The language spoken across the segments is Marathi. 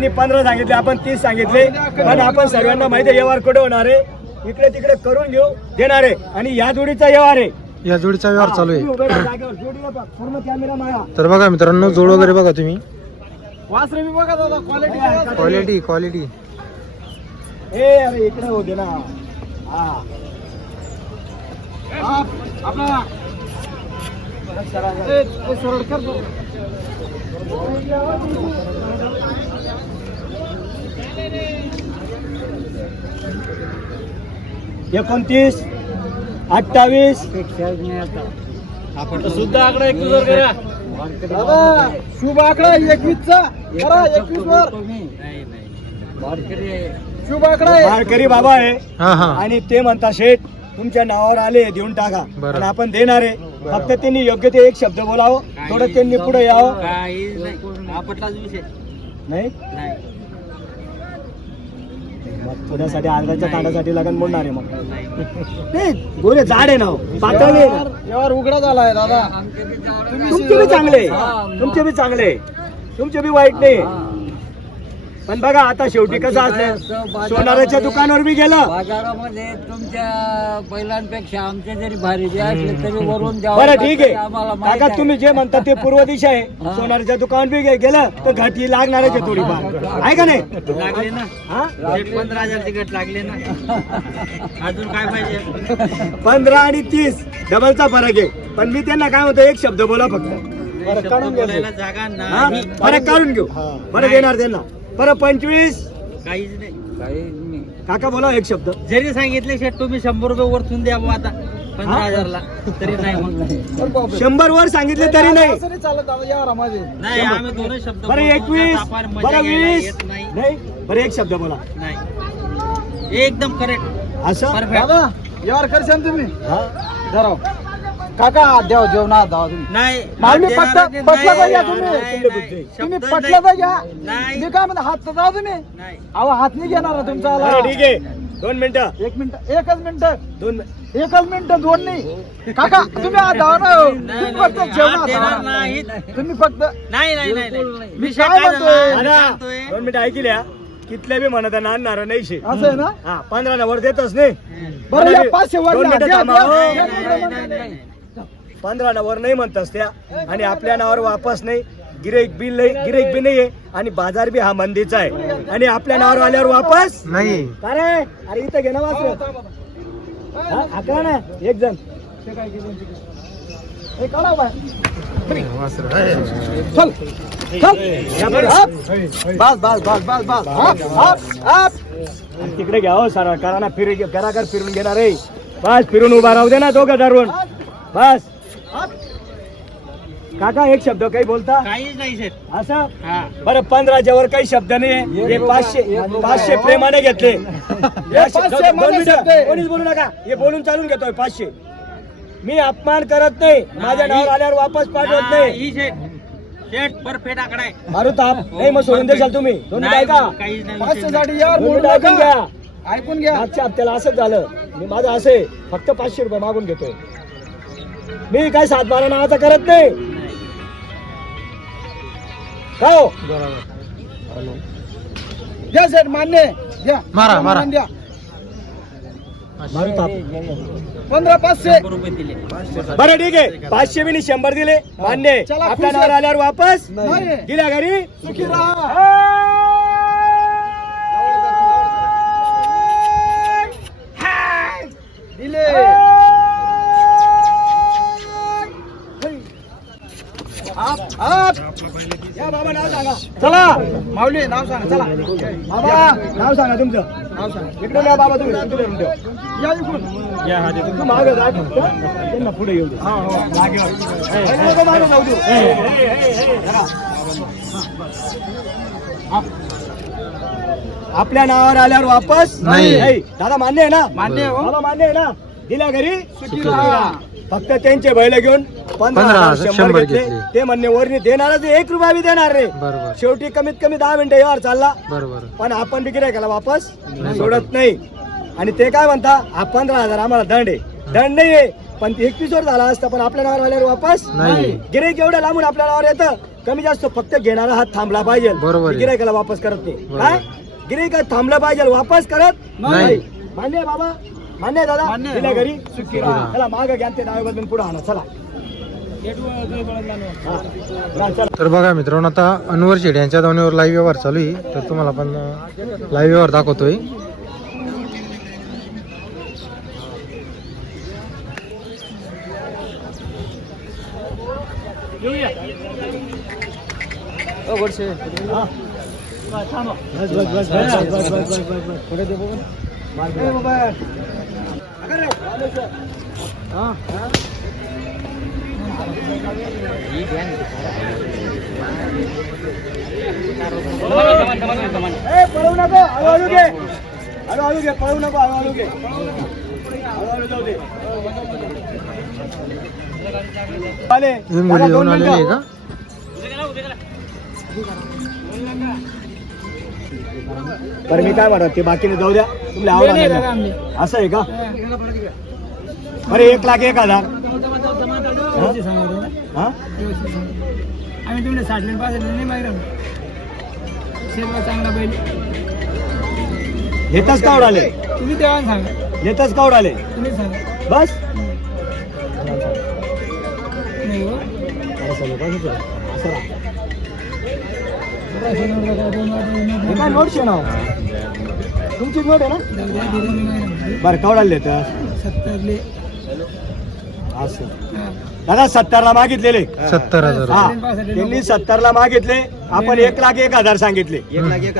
त्यांनी पंधरा सांगितले आपण तीस सांगितले. पण आपण सर्वांना माहिती आहे व्यवहार कुठे होणार आहे? इकडे तिकडे करून घेऊ देणार आहे. आणि या जोडीचा व्यवहार आहे. या जोडीचा व्यवहार चालू आहे. पूर्ण कॅमेरा मारा. तर बघा मित्रांनो जोड वगैरे बघा तुम्ही. क्वालिटी क्वालिटी ए अरे इकडे होते ना. हा. आपला. सरळ कर. एकोणतीस अठ्ठावीस. आपण सुद्धा आकडा एक करा. दादा शुभ आकडा एकवीस चा करा एकवीस वर शुभ आकडा आहे वारकरी बाबा आहे. हा हा. आणि ते म्हणता शेठ तुमच्या नावावर आले देऊन टाका. बरं. आणि आपण देणार आहे. फक्त त्यांनी योग्य ते एक शब्द बोलावं. थोडं त्यांनी पुढे यावं. नाही. मग थोड्यासाठी अर्ध्याच्या ताटासाठी लगन मोडणार आहे मग. नाही गोरे जाड आहे ना हो. पातळ आहे. व्यवहार उघडा झालाय दादा. तुमचे बी चांगले तुमचे बी चांगले तुमचे बी वाईट नाही. पण बघा आता शेवटी कसं असलं सोनाराच्या दुकानावर बी गेलं. बाजारामध्ये तुमच्या बैलांपेक्षा आमचे जरी भारी जे असले तरी वरून द्यावं बरं ठीक लागतं, आम्हाला आहे माहीत काका आहे. तुम्ही जे म्हणता ते पूर्व दिशा आहे. हा. सोनाराच्या दुकान बी गे- गेलं तर घाटी लागणारच आहे थोडीफार आहे का नाही? लागले ना? हा? पंधरा हजार तिकट लागले ना? अजून काय पाहिजे? पंधरा आणि तीस डबलचा फरक आहे. पण मी त्यांना काय म्हणतो एक शब्द बोला फक्त. फरक काढून घ्या बोलायला जागा हा? नाही फरक काढून घेऊ. बरं देणार त्यांना. बरं पंचवीस? काहीच नाही. काका बोला एक शब्द. जरी सांगितले शेट तुम्ही शंभर रुपये वरतून द्या बुवा आता. पंधरा? हजारला. तरी नाही मग. शंभर वर सांगितले तरी नाही चालत दादा या माझे नाही आम्ही दोनच शब्द बरं बोलतो. एकवीस? आता आपण मजा बरं घ्यायला वीस? येत नाही. नाही. बरं एक शब्द बोला. नाही. एकदम करेक्ट असं? परफेक्ट यावर करशान तुम्ही? हा? धराव. काका देव जेवणा दावा तुम्ही. नाही मागणी पटलं- पटलं तुम्ही. पटलं. मी काय म्हणतो हात तर जाऊ तुम्ही. नाही. अहो हात नाही घेणार ना तुमचा आला. ठीक आहे. दोन मिनिटं. एक मिनिट एकच मिनिट. दोन एकच मिनिट दोन नाही. काका तुम्ही आज धावा ना. तुम्ही फक्त जेवणा. नाही. तुम्ही फक्त नाही नाही नाही नाही. मी काय म्हणतोय? दोन मिनिटं ऐकल्या कितल्या बी म्हणत आणणार नाही शे असं आहे ना? हा पंधरा नवर देतच नाही. बरं पाचशे वर पंधरा नवर नाही म्हणतास त्या आणि आपल्या नावावर वापस नाही. गिरेक बिल नाही गिरेक बी नाहीये. आणि बाजार बी हा मंदीचा आहे. आणि आपल्या नावावर आल्यावर वापस नाही. का रे? अरे इथं घे ना वाचलं अकरा ना. एक जण. तिकडे घ्या हो सारा. करा ना फिर घराघर फिरून घेणार रे बस फिरून उभा राहू दे ना दोघं धरून. बस. काका एक शब्द काही बोलता? काहीच नाही शेट असं? हा. बरं पंधराच्या वर काही शब्द नाही. हे पाचशे पाचशे प्रेमाने घेतले. या शब्द- पाचशे दोन मला मिनिटं, शब्द आहे. कोणीच बोलू नका. हे बोलून चालून घेतोय पाचशे. मी अपमान करत नाही. माझ्या नावावर आल्यावर वापस पाठवत नाही ही शेट शेट परफेक्ट आकडा आहे. मारू ताप नाही मग सोडून देशाल तुम्ही. दोन मिनिटं नाही, ऐका काहीच नाही पाचशे विषयसाठी यार दोन बोलू मिनिटं ऐकून नका. घ्या. ऐकून घ्या. मागच्या हप्त्याला असंच झालं. मी माझं असं फक्त पाचशे रुपये मागून घेतोय. मी काय सात बारा नावाचा करत नाही. का हो मान्य आहे. मारा, मारा. द्या. पंधरा पाचशे. शंभर रुपये दिले बरं ठीक आहे. पाचशे बी शंभर दिले. मान्य आहे. चला, आपल्या खुश नावावर आहे. आल्यावर वापस नाही. दिल्या घरी. सुखी राहा. या बाबा नाव सांगा. चला. माऊली नाव सांगा चला. बाबा नाव सांगा तुमचं. नाव सांगा. इकडे या बाबा तुम्ही. इकडे येऊन ठेवा. या इकडून. या हा दे. तू मागं जा फक्त. त्यांना पुढे येऊ दे. नको मागं जाऊ देऊ. आपल्या नावावर आल्यावर वापस नाही. दादा मान्य आहे ना? मान्य आहे हो. मान्य आहे ना? दिल्या घरी राहा. फक्त त्यांचे बैल घेऊन पंधरा शंभर घेतले. ते म्हणणे वरणी देणारच एक रुपया बी देणार रे बरोबर. शेवटी कमीत कमी दहा मिनिटं यावर चालला. बरोबर. पण आपण बी गिरायकाला वापस सोडत. नाही. आणि ते काय म्हणता हा पंधरा हजार आम्हाला दंड आहे. दंड नाही आहे पण एकवीस वर झाला असता पण आपल्या नावावर आल्यावर वापस नाही. गिराईक एवढं लांबून आपल्या नावावर येतं. कमी जास्त फक्त घेणारा हात थांबला पाहिजे. गिरायकाला वापस करत नाही. काय गिरायक थांबलं पाहिजे वापस करत नाही. मान्य बाबा. मान्य आहे दादा. दिल्या घरी सुखी राहा. चला माग घ्या ते डावे बदलून पुढे आणा चला हा. तर बघा मित्रांनो आता अनवर शेड यांच्या दावणीवर लाईव्ह व्यवहार चालू आहे तर तुम्हाला पण लाईव्ह व्यवहार दाखवतोय हा. बस, बस, बस, बस, बस, बस, बस, बस, बस. मार दे. पळवू नको हळूहळू घे हळूहळू घे पळवू नको हळूहळू घे हळूहळू जाऊ दे आले ही मुली चला, येऊन दोन आलेली आहे मिनिटं. बरं मी काय म्हणत ते बाकीने जाऊ द्या. तुम्हाला आवड? असं आहे का? अरे एक लाख एक हजार. हा? आम्ही तुमच्या साठले पाच नाही माहिती शेतला चांगला बैल. येतच का उडाले तुम्ही तेव्हा सांगा. येतच का उडाले तुम्ही सांगा. बस. नाही हो. असं. हे काय दोन नोट नाव? आहे ना? बरं कवडाले तर? सत्तरले. असं. दादा सत्तरला मागितलेले. सत्तर हजार हा. त्यांनी सत्तरला मागितले. आपण एक लाख एक हजार सांगितले.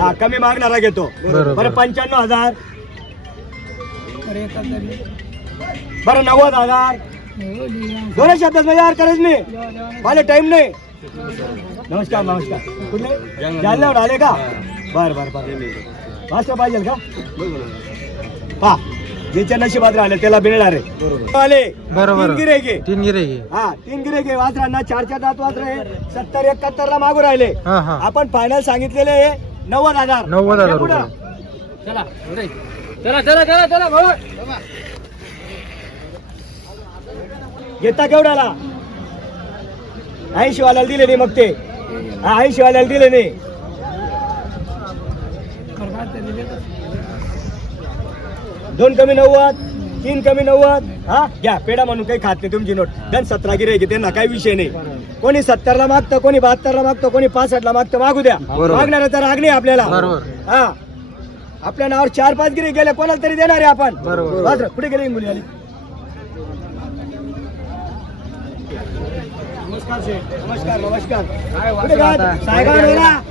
हा कमी मागणारा घेतो. बरोबर. बरं पंच्याण्णव हजार. बरं नव्वद हजार. दोन शब्दात करायच नाही. मला टाइम नाही. नमस्कार नमस्कार. कुठले? जालन्यावर आले का? बर बर बर. वाचलं पाहिजे का? पा ज्याच्या नशिबात राहिले त्याला मिळणार आहे. आले. बरोबर. तीन गिऱ्हाईके. तीन गिरे हा तीन गिरे घे वासरांना चार चार दात वासरे सत्तर एकाहत्तर ला मागू राहिले. हा हा. आपण फायनल सांगितलेले आहे नव्वद हजार. नव्वद हजार चला. चला चला चला चला भाऊ. घेता केवढ्याला? ऐंशी वाल्याला दिले नाही मग ते. हा ऐंशी वाल्याला दिले नाही. तरी. दोन कमी नव्वद तीन कमी नव्वद. हा घ्या पेडा म्हणून काही खात नाही तुमची नोट. गण सतरा गिरे त्यांना काही विषय नाही. कोणी सत्तरला मागतं कोणी बहात्तरला मागतं कोणी पासष्टला मागतं मागू द्या. बरोबर. मागणाऱ्याचा राग नाही आपल्याला. हा. आपल्या नावावर चार पाच गिरे गेले कोणाला तरी देणार आहे आपण. बरोबर. कुठे गेली मुली आली? नमस्कार नमस्कार नमस्कार. काय साहेब